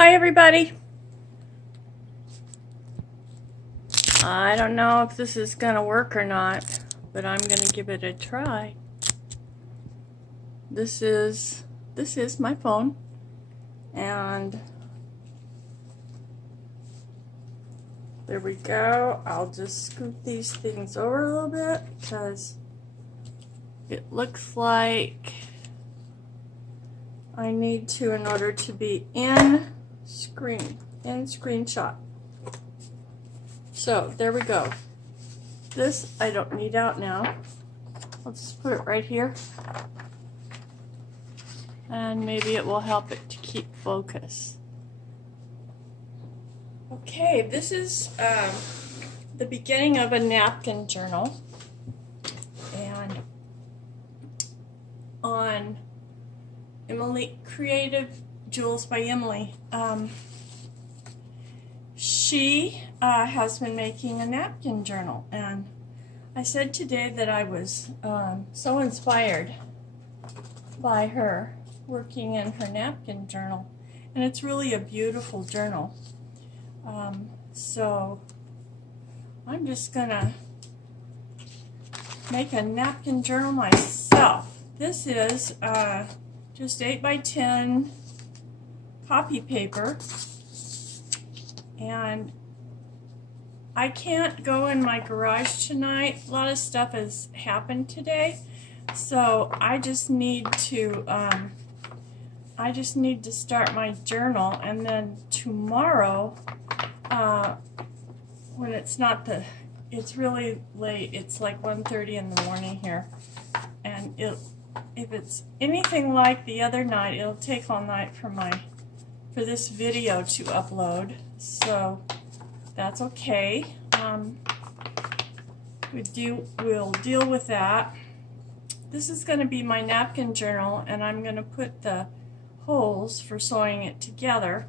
Hi everybody. I don't know if this is gonna work or not, but I'm gonna give it a try. This is my phone, and there we go. I'll just scoot these things over a little bit because it looks like I need to in order to be in screenshot. So there we go. This I don't need out now. I'll just put it right here. And maybe it will help it to keep focus. Okay, this is the beginning of a napkin journal. And on Emily Creative Jewels by Emily, she has been making a napkin journal, and I said today that I was so inspired by her working in her napkin journal, and it's really a beautiful journal. So I'm just gonna make a napkin journal myself. This is just 8 by 10 copy paper, and I can't go in my garage tonight. A lot of stuff has happened today, so I just need to start my journal, and then tomorrow, when it's really late, it's like 1:30 in the morning here, and if it's anything like the other night, it'll take all night for this video to upload, so that's okay. We'll deal with that. This is going to be my napkin journal, and I'm going to put the holes for sewing it together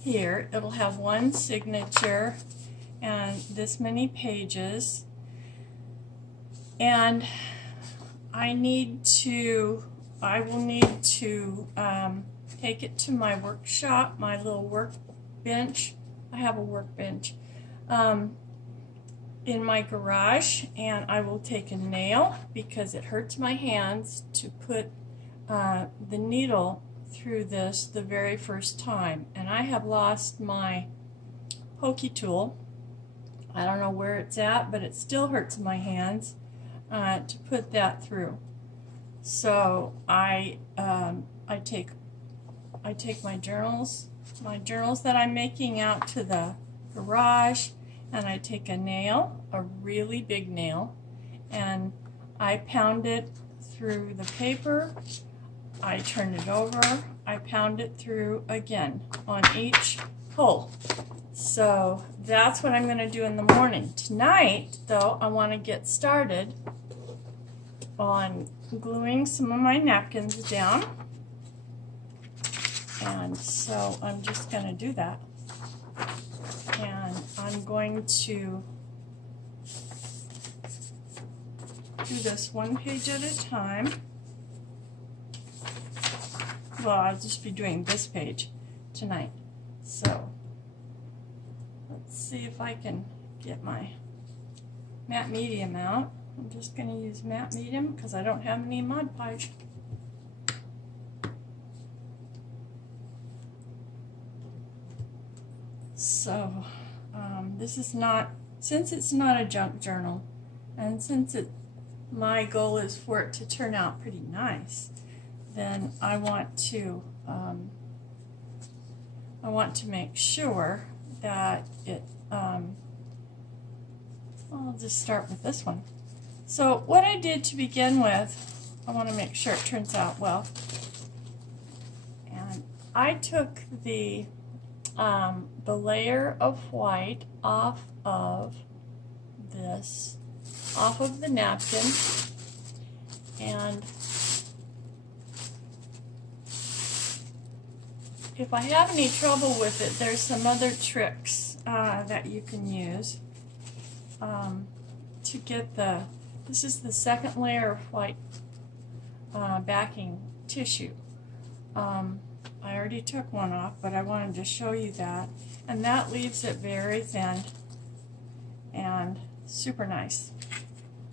here. It'll have one signature and this many pages, and I will need to take it to my workshop, my little workbench. I have a workbench in my garage, and I will take a nail because it hurts my hands to put the needle through this the very first time, and I have lost my pokey tool. I don't know where it's at, but it still hurts my hands to put that through. So I take my journals that I'm making out to the garage, and I take a nail, a really big nail, and I pound it through the paper. I turn it over, I pound it through again on each hole. So that's what I'm going to do in the morning. Tonight, though, I want to get started on gluing some of my napkins down. And so I'm just going to do that. And I'm going to do this one page at a time. Well, I'll just be doing this page tonight. So let's see if I can get my matte medium out. I'm just going to use matte medium because I don't have any Mod Podge. So this is not, since it's not a junk journal, and since my goal is for it to turn out pretty nice, then I want to make sure that it, I'll just start with this one. So what I did to begin with, I want to make sure it turns out well. And I took the layer of white off of the napkin, and if I have any trouble with it, there's some other tricks that you can use to get this is the second layer of white backing tissue. I already took one off, but I wanted to show you that. And that leaves it very thin and super nice.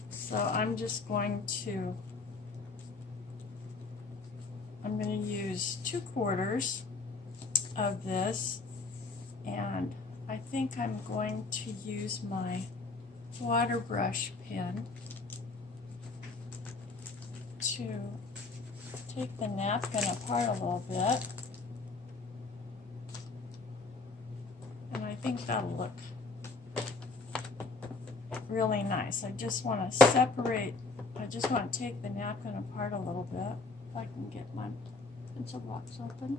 So I'm going to use 2/4 of this, and I think I'm going to use my water brush pen to take the napkin apart a little bit, and I think that'll look really nice. I just want to take the napkin apart a little bit. If I can get my pencil box open.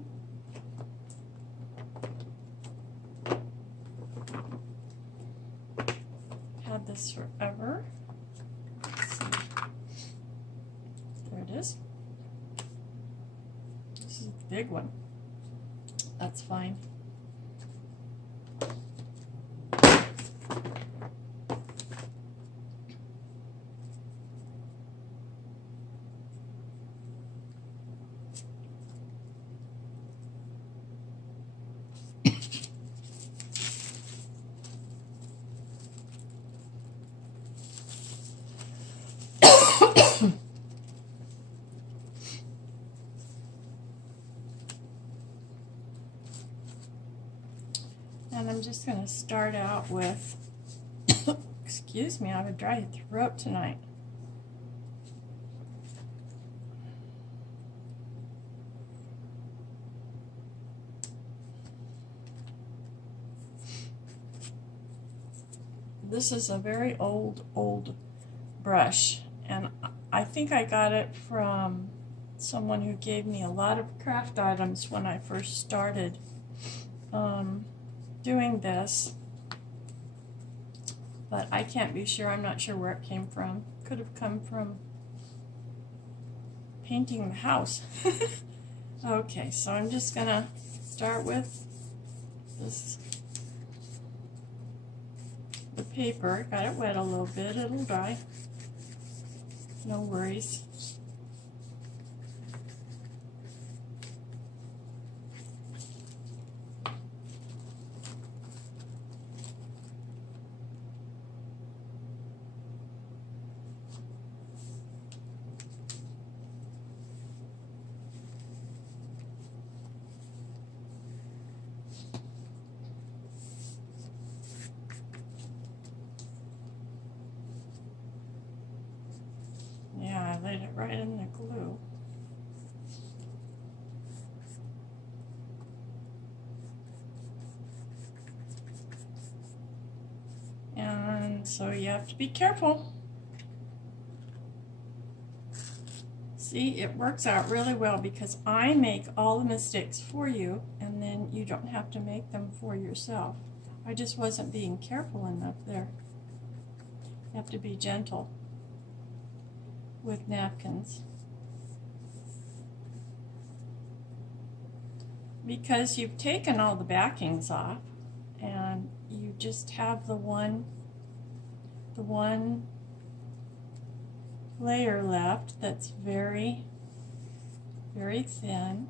Had this forever. Let's see. There it is. This is a big one. That's fine. And I'm just going to start out with, excuse me, I have a dry throat tonight. This is a very old brush, and I think I got it from someone who gave me a lot of craft items when I first started doing this, but I can't be sure. I'm not sure where it came from. Could have come from painting the house. Okay, so I'm just gonna start with this, the paper. Got it wet a little bit, it'll dry, no worries. Yeah, I laid it right in the glue. And so you have to be careful. See, it works out really well because I make all the mistakes for you, and then you don't have to make them for yourself. I just wasn't being careful enough there. You have to be gentle with napkins, because you've taken all the backings off and you just have the one layer left that's very, very thin,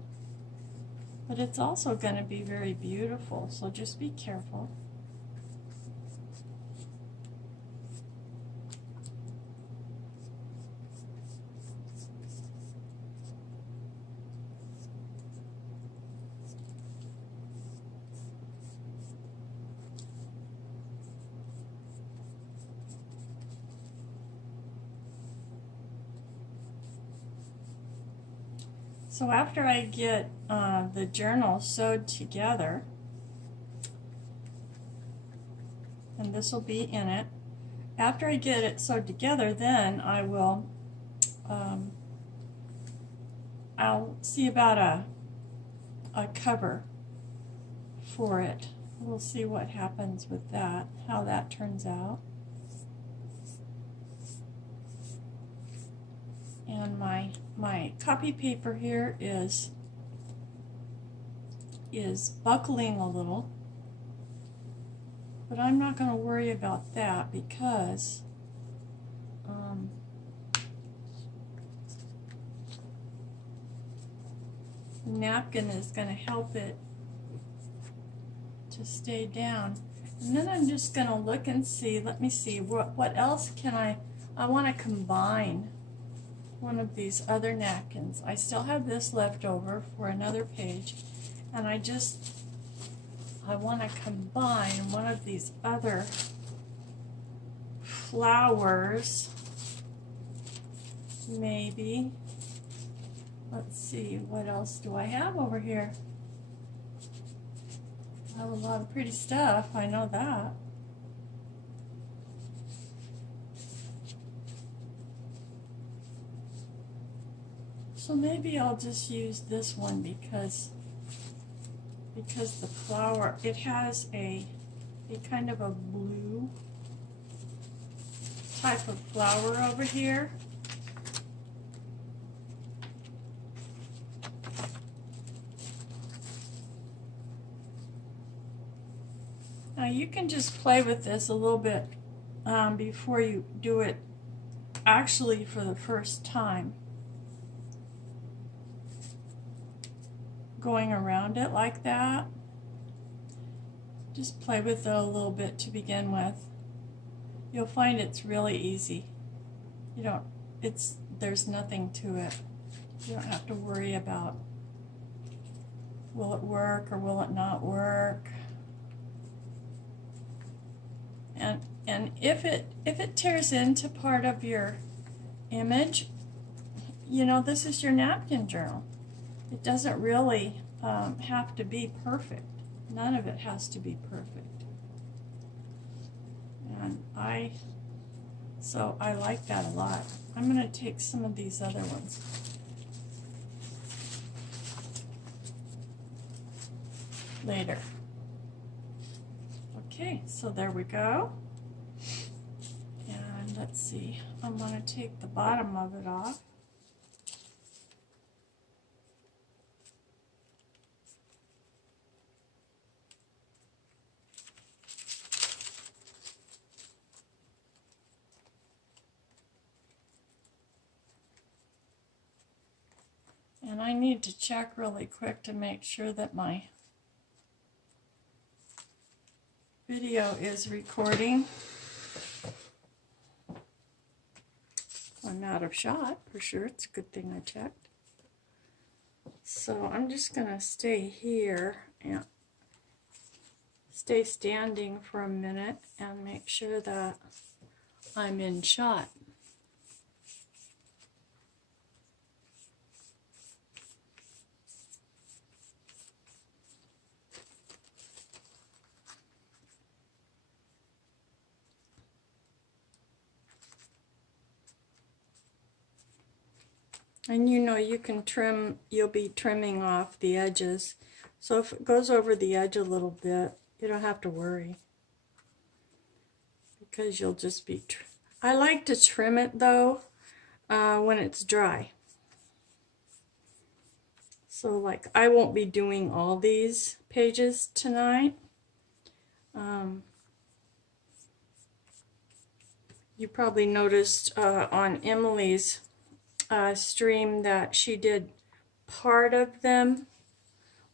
but it's also going to be very beautiful, so just be careful. So after I get the journal sewed together, and this will be in it, after I get it sewed together, then I will, I'll see about a cover for it. We'll see what happens with that, how that turns out. And my copy paper here is buckling a little, but I'm not going to worry about that because napkin is going to help it to stay down. And then I'm just going to look and see, let me see, what else can I want to combine one of these other napkins. I still have this left over for another page, and I want to combine one of these other flowers, maybe. Let's see, what else do I have over here? I have a lot of pretty stuff, I know that. So maybe I'll just use this one because the flower, it has a kind of a blue type of flower over here. Now you can just play with this a little bit before you do it actually for the first time. Going around it like that. Just play with it a little bit to begin with. You'll find it's really easy. There's nothing to it. You don't have to worry about will it work or will it not work. And if it tears into part of your image, this is your napkin journal. It doesn't really have to be perfect. None of it has to be perfect. And I like that a lot. I'm going to take some of these other ones. Later. Okay, so there we go. And let's see, I'm going to take the bottom of it off. And I need to check really quick to make sure that my video is recording. I'm out of shot for sure. It's a good thing I checked. So I'm just going to stay here and stay standing for a minute and make sure that I'm in shot. And you can trim, you'll be trimming off the edges. So if it goes over the edge a little bit, you don't have to worry. Because you'll just be, I like to trim it though when it's dry. So like I won't be doing all these pages tonight. You probably noticed on Emily's stream that she did part of them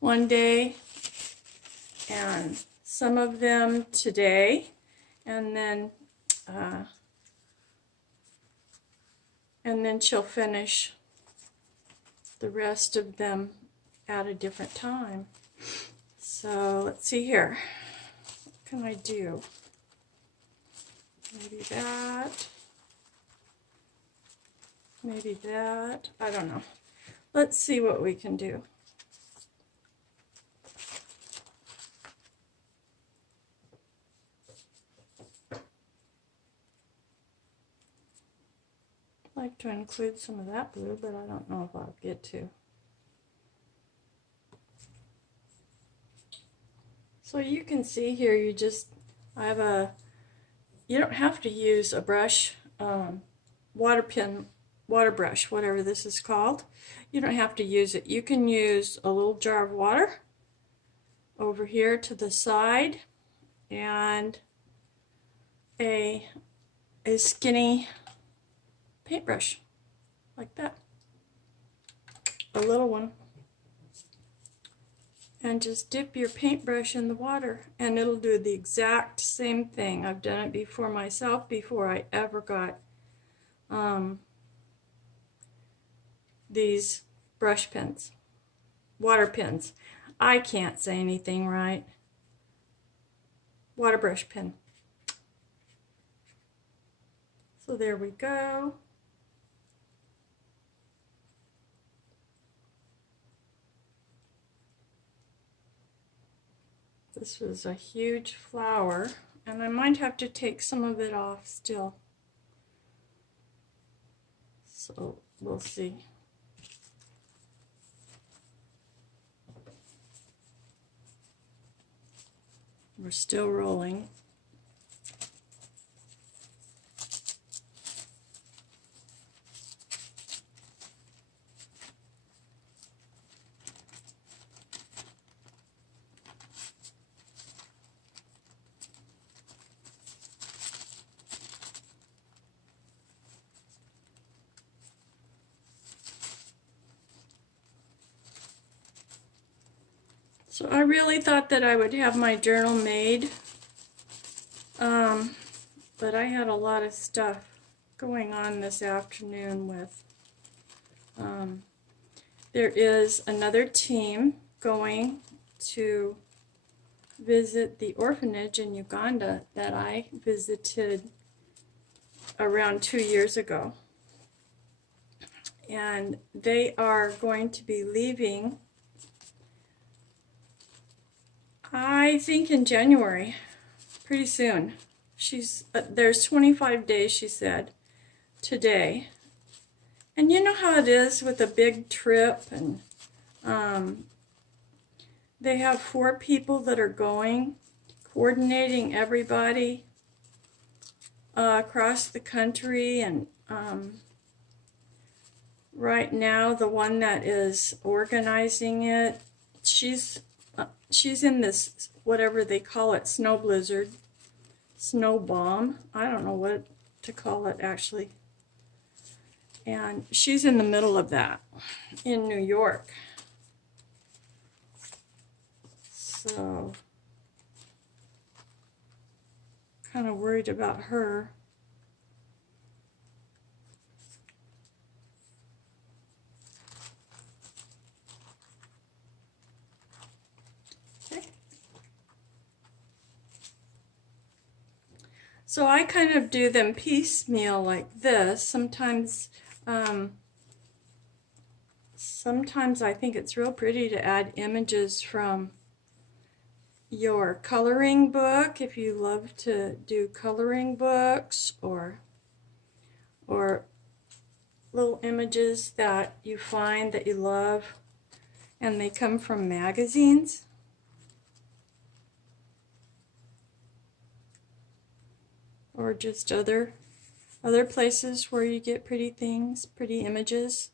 one day and some of them today, and then she'll finish the rest of them at a different time. So let's see here, what can I do? Maybe that. Maybe that. I don't know. Let's see what we can do. I'd like to include some of that blue, but I don't know if I'll get to. So you can see here, you don't have to use a brush, water brush, whatever this is called. You don't have to use it. You can use a little jar of water over here to the side and a skinny paintbrush like that, a little one. and just dip your paintbrush in the water and it'll do the exact same thing. I've done it before myself before I ever got these brush pens, water pens. I can't say anything right. Water brush pen. So there we go. This was a huge flower, and I might have to take some of it off still. So we'll see. We're still rolling. So I really thought that I would have my journal made, but I had a lot of stuff going on this afternoon with, there is another team going to visit the orphanage in Uganda that I visited around 2 years ago. And they are going to be leaving, I think in January, pretty soon. There's 25 days, she said, today. And you know how it is with a big trip, and they have 4 people that are going, coordinating everybody across the country, and right now the one that is organizing it, she's in this, whatever they call it, snow blizzard, snow bomb. I don't know what to call it actually. And she's in the middle of that in New York. So, kind of worried about her. So I kind of do them piecemeal like this. Sometimes I think it's real pretty to add images from your coloring book, if you love to do coloring books, or little images that you find that you love and they come from magazines. Or just other places where you get pretty things, pretty images.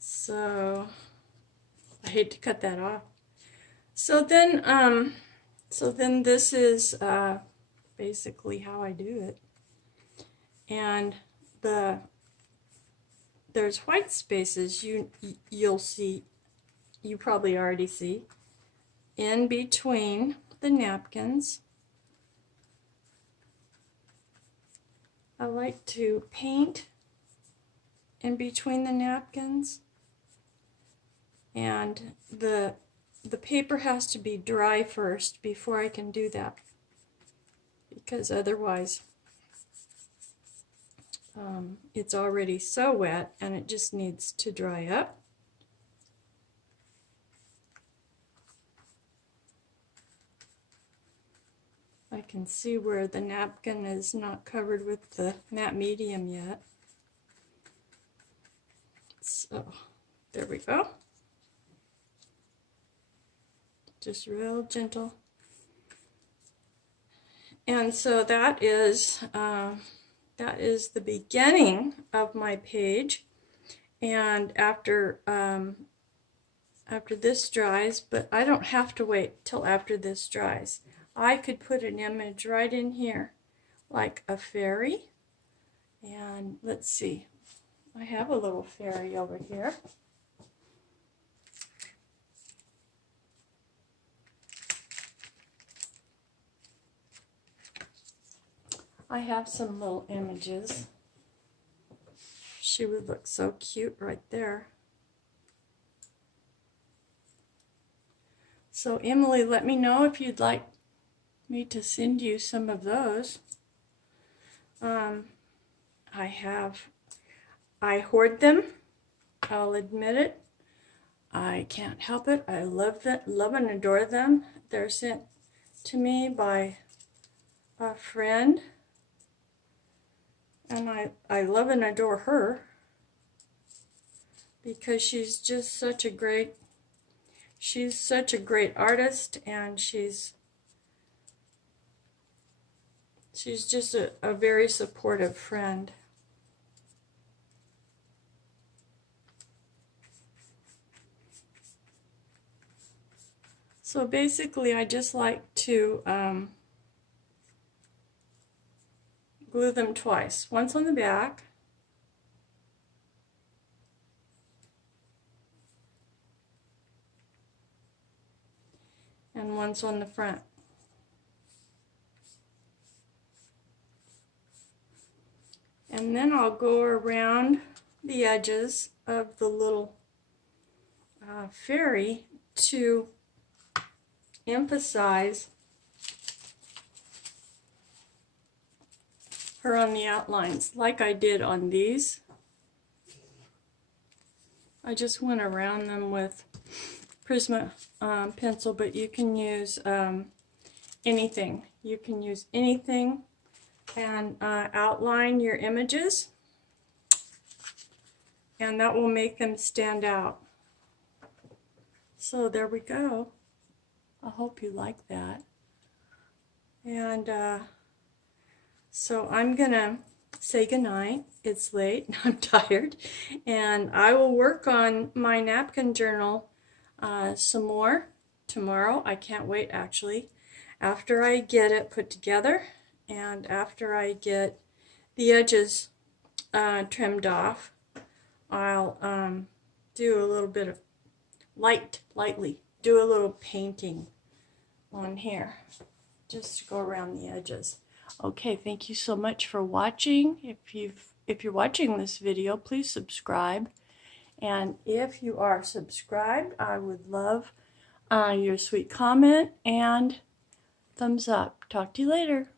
So I hate to cut that off. So then this is basically how I do it. And there's white spaces you'll see. You probably already see, in between the napkins. I like to paint in between the napkins, and the paper has to be dry first before I can do that, because otherwise it's already so wet and it just needs to dry up. I can see where the napkin is not covered with the matte medium yet. So, there we go. Just real gentle. And so that is the beginning of my page. And after this dries, but I don't have to wait till after this dries. I could put an image right in here, like a fairy, And let's see, I have a little fairy over here. I have some little images. She would look so cute right there. So Emily, let me know if you'd like me to send you some of those. I hoard them. I'll admit it. I can't help it. I love and adore them. They're sent to me by a friend, and I love and adore her because she's just such a great artist, and she's just a very supportive friend. So basically, I just like to glue them twice. Once on the back, and once on the front. And then I'll go around the edges of the little fairy to emphasize her on the outlines, like I did on these. I just went around them with Prisma pencil, but you can use anything. You can use anything and outline your images, and that will make them stand out. So there we go. I hope you like that. And so I'm gonna say goodnight. It's late, I'm tired, and I will work on my napkin journal some more tomorrow. I can't wait, actually, after I get it put together and after I get the edges trimmed off. I'll do a little bit of lightly do a little painting on here just to go around the edges. Okay, thank you so much for watching. If you're watching this video, please subscribe. And if you are subscribed, I would love your sweet comment and thumbs up. Talk to you later.